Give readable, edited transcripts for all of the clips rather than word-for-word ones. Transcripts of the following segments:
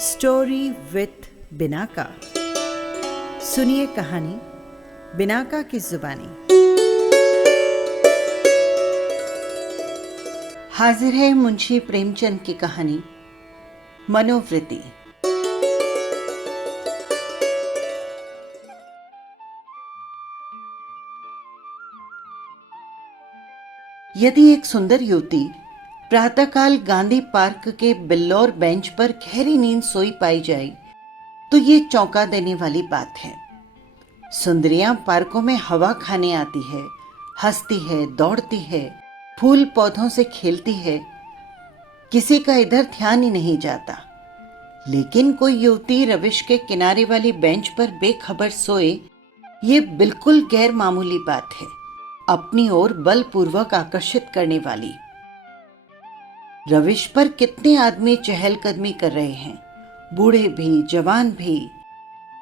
Story with Binaca. सुनिए कहानी Binaca की जुबानी। हाजिर है मुंशी प्रेमचंद की कहानी मनोवृत्ति। यदि एक सुंदर युवती प्रातःकाल गांधी पार्क के बिल्लौर बेंच पर गहरी नींद सोई पाई जाए तो ये चौंका देने वाली बात है। सुंदरियां पार्कों में हवा खाने आती है, हंसती है, दौड़ती है, फूल पौधों से खेलती है, किसी का इधर ध्यान ही नहीं जाता। लेकिन कोई युवती रविश के किनारे वाली बेंच पर बेखबर सोए, ये बिल्कुल गैर मामूली बात है, अपनी ओर बलपूर्वक आकर्षित करने वाली। रविश पर कितने आदमी चहलकदमी कर रहे हैं, बूढ़े भी जवान भी,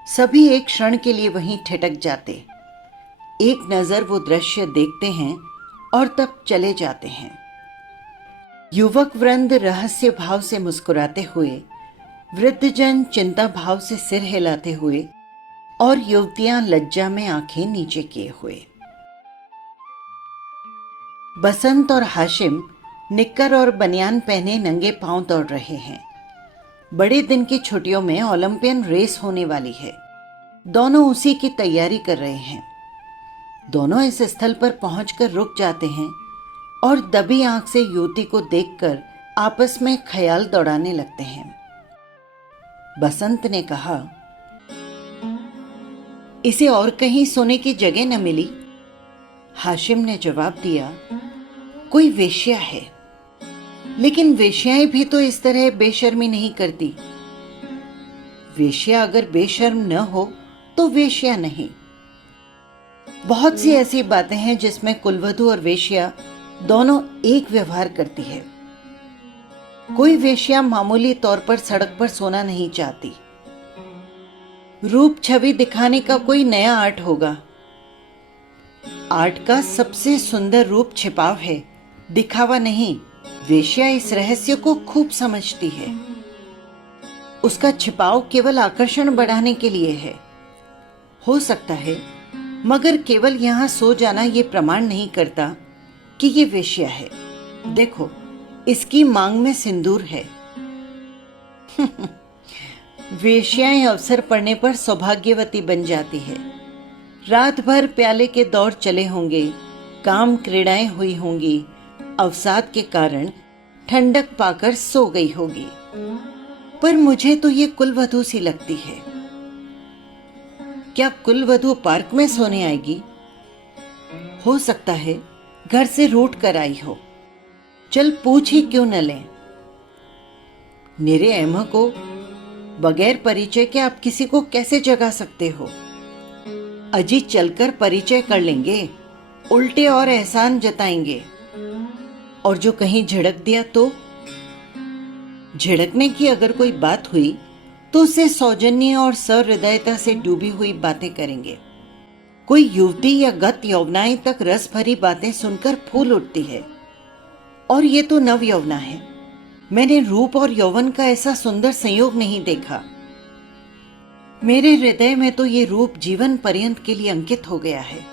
सभी एक क्षण के लिए वहीं ठिठक जाते। एक नजर वो दृश्य देखते हैं और तब चले जाते हैं। युवक वृंद रहस्य भाव से मुस्कुराते हुए, वृद्धजन चिंता भाव से सिर हिलाते हुए और युवतियां लज्जा में आंखें नीचे किए हुए। बसंत और हाशिम निक्कर और बनियान पहने नंगे पांव दौड़ रहे हैं। बड़े दिन की छुट्टियों में ओलंपियन रेस होने वाली है। दोनों उसी की तैयारी कर रहे हैं। दोनों इस स्थल पर पहुंचकर रुक जाते हैं और दबी आंख से युवती को देखकर आपस में ख्याल दौड़ाने लगते हैं। बसंत ने कहा, इसे और कहीं सोने की जगह न मिली? हाशिम ने जवाब दिया, कोई वेश्या है। लेकिन वेश्याएं भी तो इस तरह बेशर्मी नहीं करती। वेश्या अगर बेशर्म न हो तो वेश्या नहीं। बहुत सी ऐसी बातें हैं जिसमें कुलवधू और वेश्या दोनों एक व्यवहार करती है। कोई वेश्या मामूली तौर पर सड़क पर सोना नहीं चाहती। रूप छवि दिखाने का कोई नया आर्ट होगा। आर्ट का सबसे सुंदर रूप छिपाव है, दिखावा नहीं। वेश्या इस रहस्य को खूब समझती है। उसका छिपाव केवल आकर्षण बढ़ाने के लिए है, हो सकता है, मगर केवल यहां सो जाना यह प्रमाण नहीं करता कि ये वेश्या है। देखो, इसकी मांग में सिंदूर है। वेश्याएं अवसर पड़ने पर सौभाग्यवती बन जाती है। रात भर प्याले के दौर चले होंगे, काम क्रीड़ाएं हुई होंगी, अवसाद के कारण ठंडक पाकर सो गई होगी। पर मुझे तो ये कुलवधू सी लगती है। क्या कुलवधू पार्क में सोने आएगी? हो सकता है घर से रूठ कर आई हो। चल पूछ ही क्यों न लें। मेरे अहम को बगैर परिचय के आप किसी को कैसे जगा सकते हो? अजी चलकर परिचय कर लेंगे, उल्टे और एहसान जताएंगे। और जो कहीं झिड़क दिया तो? झिड़कने की अगर कोई बात हुई तो उससे सौजन्य और सहृदयता से डूबी हुई बातें करेंगे। कोई युवती या गत यौवनाएं तक रस भरी बातें सुनकर फूल उठती है। और ये तो नव यौवना है। मैंने रूप और यौवन का ऐसा सुंदर संयोग नहीं देखा। मेरे हृदय में तो ये रूप जीवन पर्यंत के लिए अंकित हो गया है,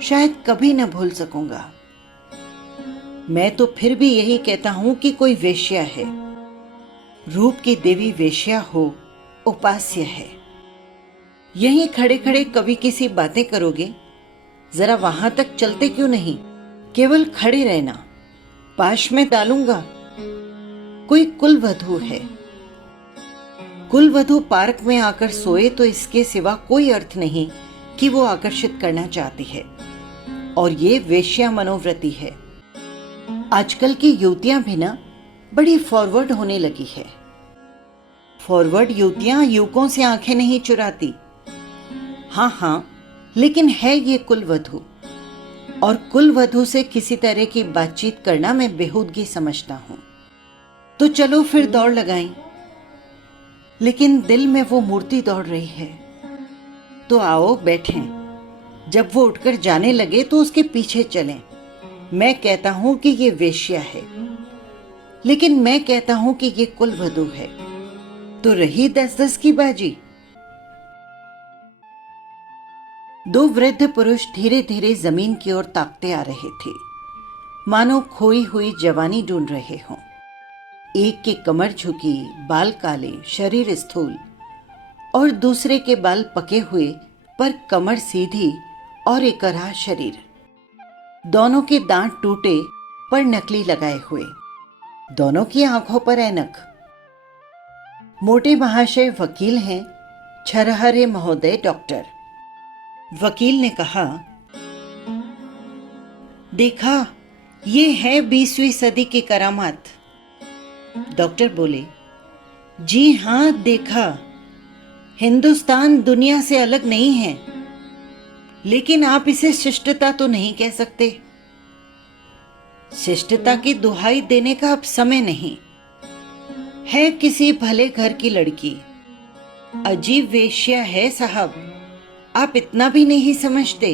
शायद कभी न भूल सकूंगा। मैं तो फिर भी यही कहता हूं कि कोई वेश्या है। रूप की देवी वेश्या हो, उपास्य है। यहीं खड़े खड़े कवि की सी बातें करोगे? जरा वहां तक चलते क्यों नहीं? केवल खड़े रहना, पाश में डालूंगा। कोई कुलवधू है। कुलवधू पार्क में आकर सोए तो इसके सिवा कोई अर्थ नहीं कि वो आकर्षित करना चाहती है। और ये वेश्या मनोवृत्ति है। आजकल की युवतियां भी ना बड़ी फॉरवर्ड होने लगी है। फॉरवर्ड युवतियां युवकों से आंखें नहीं चुराती। हाँ, लेकिन है ये कुलवधू। और कुलवधू से किसी तरह की बातचीत करना मैं बेहूदगी समझता हूं। तो चलो फिर दौड़ लगाएं। लेकिन दिल में वो मूर्ति दौड़ रही है। तो आओ बैठें। जब वो उठकर जाने लगे तो उसके पीछे चलें। मैं कहता हूं कि ये वेश्या है, लेकिन मैं कहता हूं कि ये कुलवधू है। तो रही 10-10 की बाजी। दो वृद्ध पुरुष धीरे धीरे जमीन की ओर ताकते आ रहे थे, मानो खोई हुई जवानी ढूंढ रहे हों। एक की कमर झुकी, बाल काले, शरीर स्थूल, और दूसरे के बाल पके हुए पर कमर सीधी और एकराह शरीर। दोनों के दांत टूटे पर नकली लगाए हुए, दोनों की आंखों पर ऐनक। मोटे महाशय वकील हैं, छरहरे महोदय डॉक्टर। वकील ने कहा, देखा, ये है 20वीं सदी की करामात। डॉक्टर बोले, जी हां, देखा। हिंदुस्तान दुनिया से अलग नहीं है, लेकिन आप इसे शिष्टता तो नहीं कह सकते। शिष्टता की दुहाई देने का अब समय नहीं है। किसी भले घर की लड़की, अजीब वेश्या है साहब, आप इतना भी नहीं समझते।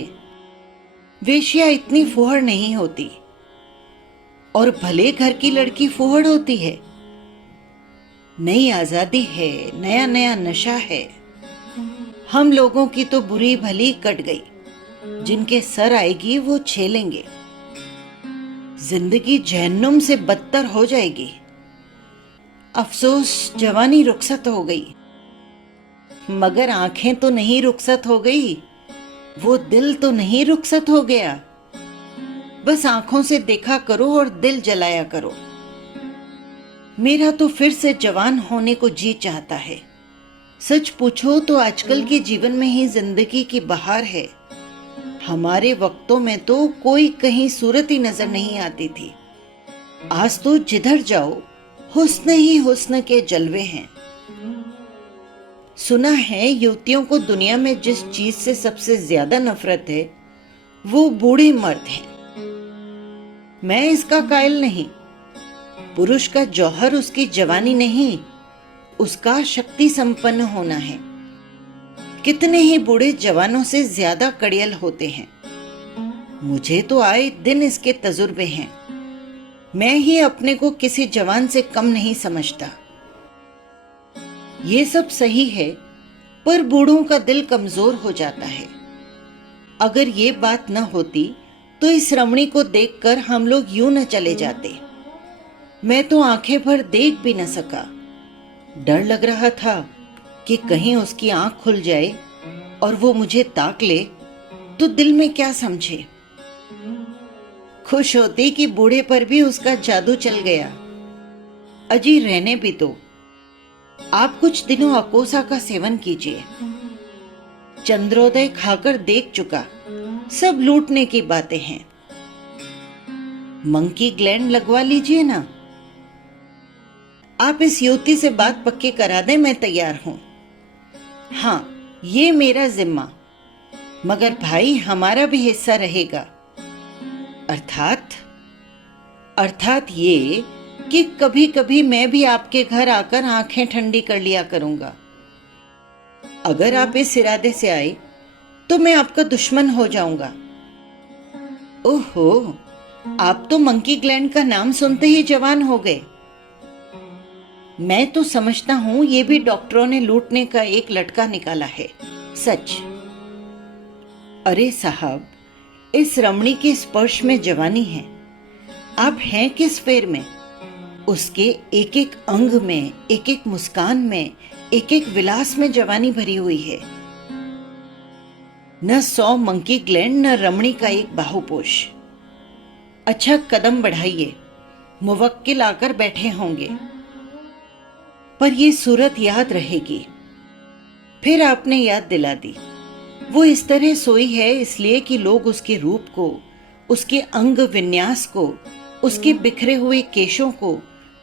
वेश्या इतनी फुहड़ नहीं होती, और भले घर की लड़की फुहड़ होती है। नई आजादी है, नया नया नशा है। हम लोगों की तो बुरी भली कट गई, जिनके सर आएगी वो छेलेंगे। जिंदगी जहन्नुम से बदतर हो जाएगी। अफसोस जवानी रुखसत हो गई, मगर आंखें तो नहीं रुखसत हो गई, वो दिल तो नहीं रुखसत हो गया। बस आंखों से देखा करो और दिल जलाया करो। मेरा तो फिर से जवान होने को जी चाहता है। सच पूछो तो आजकल के जीवन में ही जिंदगी की बहार है। हमारे वक्तों में तो कोई कहीं सूरत ही नजर नहीं आती थी। आज तो जिधर जाओ हुस्न ही हुस्न के जलवे हैं। सुना है युवतियों को दुनिया में जिस चीज से सबसे ज्यादा नफरत है वो बूढ़े मर्द हैं। मैं इसका कायल नहीं। पुरुष का जौहर उसकी जवानी नहीं, उसका शक्ति संपन्न होना है। कितने ही बूढ़े जवानों से ज्यादा कड़ियल होते हैं। मुझे तो आए दिन इसके तजुर्बे हैं। मैं ही अपने को किसी जवान से कम नहीं समझता। ये सब सही है, पर बूढ़ों का दिल कमजोर हो जाता है। अगर ये बात न होती तो इस रमणी को देखकर हम लोग यूं न चले जाते। मैं तो आंखें भर देख भी न सका। डर लग रहा था कि कहीं उसकी आंख खुल जाए और वो मुझे ताक ले तो दिल में क्या समझे। खुश होती कि बूढ़े पर भी उसका जादू चल गया। अजी रहने भी दो। आप कुछ दिनों अकोसा का सेवन कीजिए। चंद्रोदय खाकर देख चुका, सब लूटने की बातें हैं। मंकी ग्लैंड लगवा लीजिए ना। आप इस युवती से बात पक्की करा दें, मैं तैयार हूं। हाँ, ये मेरा जिम्मा, मगर भाई हमारा भी हिस्सा रहेगा। अर्थात ये कि कभी कभी मैं भी आपके घर आकर आंखें ठंडी कर लिया करूंगा। अगर आप इस इरादे से आए तो मैं आपका दुश्मन हो जाऊंगा। ओहो, आप तो मंकी ग्लैंड का नाम सुनते ही जवान हो गए। मैं तो समझता हूं ये भी डॉक्टरों ने लूटने का एक लटका निकाला है। सच। अरे साहब, इस रमणी के स्पर्श में जवानी है। आप हैं किस फेर में? उसके एक एक अंग में, एक एक मुस्कान में, एक एक विलास में जवानी भरी हुई है। न 100 मंकी ग्लैंड, न रमणी का एक बाहुपोश। अच्छा, कदम बढ़ाइए, मुवक्किल आकर बैठे होंगे। पर ये सूरत याद रहेगी। फिर आपने याद दिला दी। वो इस तरह सोई है इसलिए कि लोग उसके रूप को, उसके अंग विन्यास को, उसके बिखरे हुए केशों को,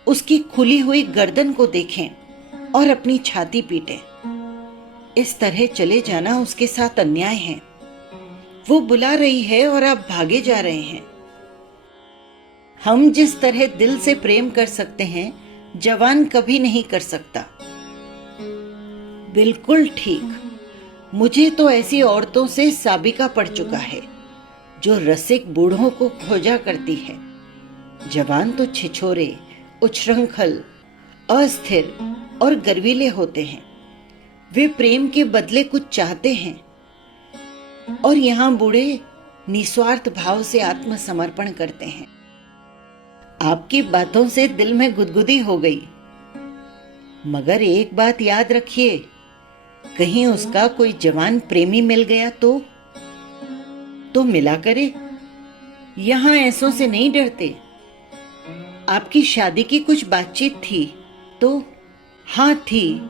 उसकी खुली हुई गर्दन को देखें और अपनी छाती पीटें। इस तरह चले जाना उसके साथ अन्याय है। वो बुला रही है और आप भागे जा रहे हैं। हम जिस तरह दिल से प्रेम कर सकते हैं, जवान कभी नहीं कर सकता। बिल्कुल ठीक। मुझे तो ऐसी औरतों से साबिका पड़ चुका है जो रसिक बूढ़ों को खोजा करती है। जवान तो छिछोरे, उच्छृंखल, अस्थिर, और गर्वीले होते हैं। वे प्रेम के बदले कुछ चाहते हैं, और यहाँ बूढ़े निस्वार्थ भाव से आत्मसमर्पण करते हैं। आपकी बातों से दिल में गुदगुदी हो गई, मगर एक बात याद रखिए, कहीं उसका कोई जवान प्रेमी मिल गया तो मिला करे। यहाँ ऐसों से नहीं डरते। आपकी शादी की कुछ बातचीत थी तो? हाँ थी,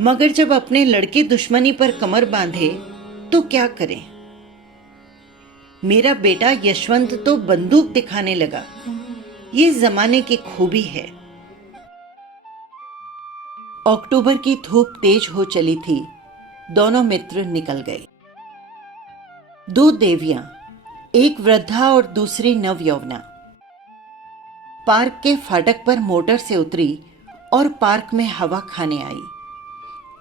मगर जब अपने लड़के दुश्मनी पर कमर बांधे तो क्या करें। मेरा बेटा यशवंत तो बंदूक दिखाने लगा। ये जमाने की खूबी है। अक्टूबर की धूप तेज हो चली थी। दोनों मित्र निकल गए। दो देवियां, एक वृद्धा और दूसरी नवयौवना, पार्क के फाटक पर मोटर से उतरी और पार्क में हवा खाने आई।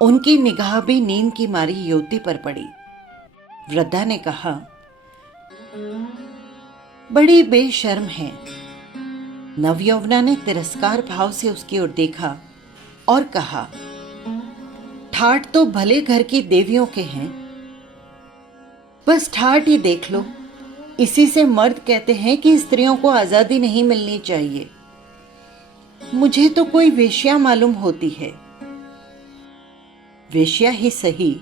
उनकी निगाह भी नींद की मारी युवती पर पड़ी। वृद्धा ने कहा, बड़ी बेशर्म है। नवयौवना ने तिरस्कार भाव से उसकी ओर देखा और कहा, ठाठ तो भले घर की देवियों के हैं। बस ठाठ ही देख लो, इसी से मर्द कहते हैं कि स्त्रियों को आजादी नहीं मिलनी चाहिए। मुझे तो कोई वेश्या मालूम होती है। वेश्या ही सही,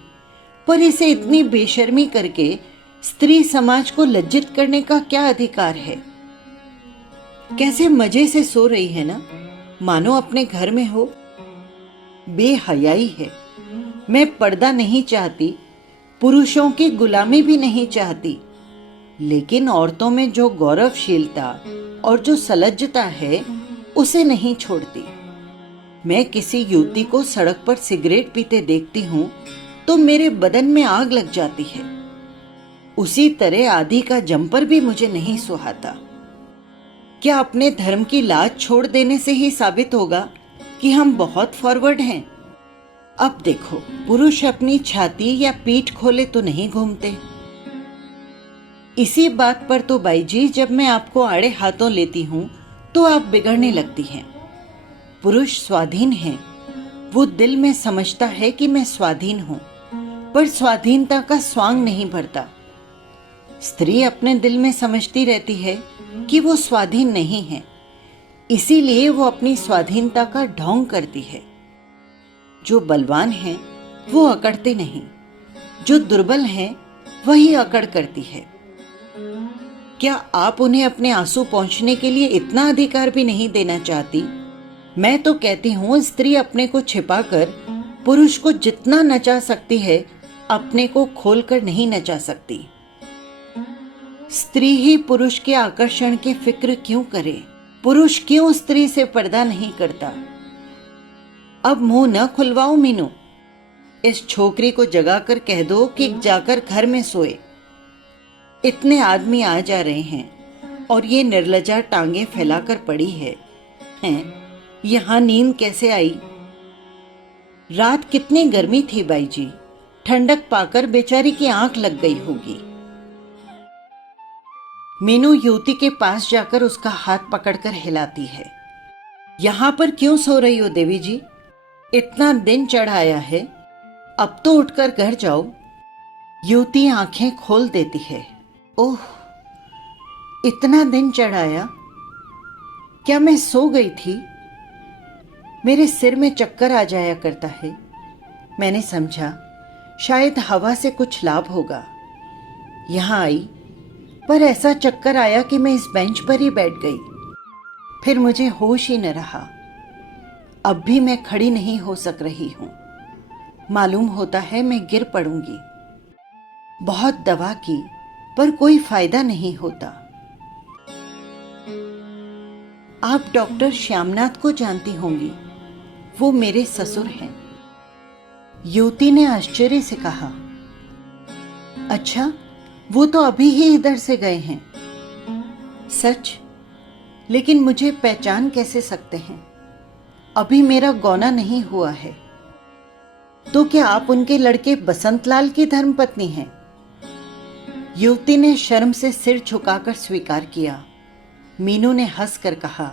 पर इसे इतनी बेशर्मी करके स्त्री समाज को लज्जित करने का क्या अधिकार है। कैसे मजे से सो रही है ना, मानो अपने घर में हो। बेहयाई है। मैं पर्दा नहीं चाहती, पुरुषों की गुलामी भी नहीं चाहती, लेकिन औरतों में जो गौरवशीलता और जो सलज्जता है उसे नहीं छोड़ती। मैं किसी युवती को सड़क पर सिगरेट पीते देखती हूं तो मेरे बदन में आग लग जाती है। उसी तरह आदि का जंपर भी मुझे नहीं सुहाता। क्या अपने धर्म की लाज छोड़ देने से ही साबित होगा कि हम बहुत फॉरवर्ड हैं? अब देखो, पुरुष अपनी छाती या पीठ खोले तो नहीं घूमते। इसी बात पर तो बाई जी, जब मैं आपको आड़े हाथों लेती हूं तो आप बिगड़ने लगती हैं। पुरुष स्वाधीन है, वो दिल में समझता है कि मैं स्वाधीन हूं, पर स्वाधीनता का स्वांग नहीं भरता। स्त्री अपने दिल में समझती रहती है कि वो स्वाधीन नहीं है, इसीलिए वो अपनी स्वाधीनता का ढोंग करती है। जो बलवान है वो अकड़ते नहीं, जो दुर्बल है वही अकड़ करती है। क्या आप उन्हें अपने आंसू पहुंचने के लिए इतना अधिकार भी नहीं देना चाहती? मैं तो कहती हूं, स्त्री अपने को छिपाकर पुरुष को जितना नचा सकती है, अपने को खोलकर नहीं नचा सकती। स्त्री ही पुरुष के आकर्षण की फिक्र क्यों करे? पुरुष क्यों स्त्री से पर्दा नहीं करता? अब मुंह न खुलवाओ मीनू। इस छोकरी को जगाकर कह दो कि जाकर घर में सोए। इतने आदमी आ जा रहे हैं और ये निर्लजा टांगे फैलाकर पड़ी है। यहां नींद कैसे आई? रात कितनी गर्मी थी बाई जी, ठंडक पाकर बेचारी की आंख लग गई होगी। मीनू युवती के पास जाकर उसका हाथ पकड़कर हिलाती है। यहां पर क्यों सो रही हो देवी जी? इतना दिन चढ़ आया है, अब तो उठकर घर जाओ। युवती आंखें खोल देती है। ओह, इतना दिन चढ़ाया? क्या मैं सो गई थी? मेरे सिर में चक्कर आ जाया करता है। मैंने समझा शायद हवा से कुछ लाभ होगा। यहां आई, पर ऐसा चक्कर आया कि मैं इस बेंच पर ही बैठ गई। फिर मुझे होश ही न रहा। अब भी मैं खड़ी नहीं हो सक रही हूं। मालूम होता है मैं गिर पड़ूंगी। बहुत दवा की, पर कोई फायदा नहीं होता। आप डॉक्टर श्यामनाथ को जानती होंगी, वो मेरे ससुर हैं। युवती ने आश्चर्य से कहा, अच्छा, वो तो अभी ही इधर से गए हैं। सच? लेकिन मुझे पहचान कैसे सकते हैं? अभी मेरा गौना नहीं हुआ है। तो क्या आप उनके लड़के बसंतलाल की धर्मपत्नी हैं? युवती ने शर्म से सिर झुकाकर स्वीकार किया। मीनू ने हंसकर कहा,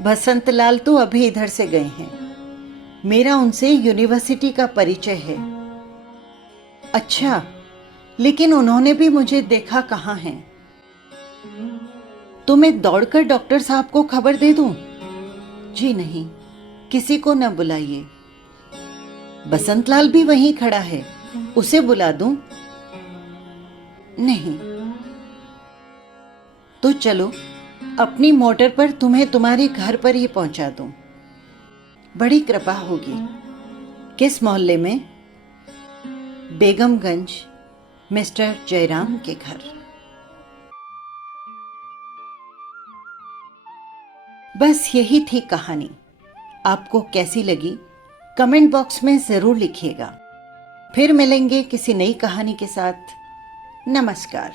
बसंतलाल तो अभी इधर से गए हैं। मेरा उनसे यूनिवर्सिटी का परिचय है। अच्छा, लेकिन उन्होंने भी मुझे देखा कहाँ है? तो मैं दौड़कर डॉक्टर साहब को खबर दे दूं? जी नहीं, किसी को न बुलाइए। बसंतलाल भी वहीं खड़ा है, उसे बुला दूं? नहीं। तो चलो, अपनी मोटर पर तुम्हें तुम्हारे घर पर ही पहुंचा दूं। बड़ी कृपा होगी। किस मोहल्ले में? बेगमगंज, मिस्टर जयराम के घर। बस यही थी कहानी। आपको कैसी लगी कमेंट बॉक्स में जरूर लिखिएगा। फिर मिलेंगे किसी नई कहानी के साथ। नमस्कार।